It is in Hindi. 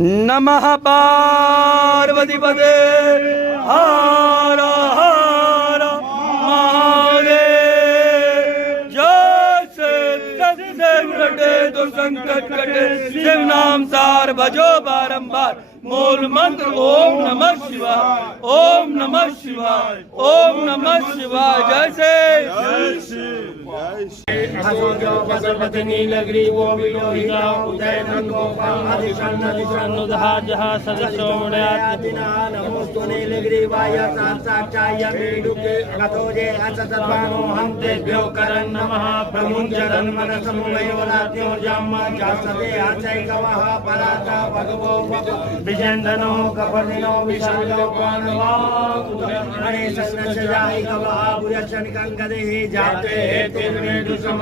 नमः पार्वतीपते हर हर महादेव। जय सत्संग कटे तो संकट कटे, शिव नाम सार भजो बारंबार। मूल मंत्र ओम नमः शिवाय, ओम नमः शिवाय, ओम नमः शिवाय। जय श्री पशुपति नीलग्रीवो विलोहिता उदय गोपाल अधिषण्णुदः सदस्यो नमोस्तु नीलग्रीवाय साक्षाय मीडुके अगतोजे असतद्वानो हम तेभ्यो करन् नमः प्रमुञ्चरन् मनसमुमयोरात्यो जाम्मा जासते आचैकवः पराता भगवो विजन्दनो कपर्दिनो विशालो पाणवाकुत गणेशस्नश्चाहि कवः भुजशनिकङ्गदेः जाते हेतिर्मेधुसम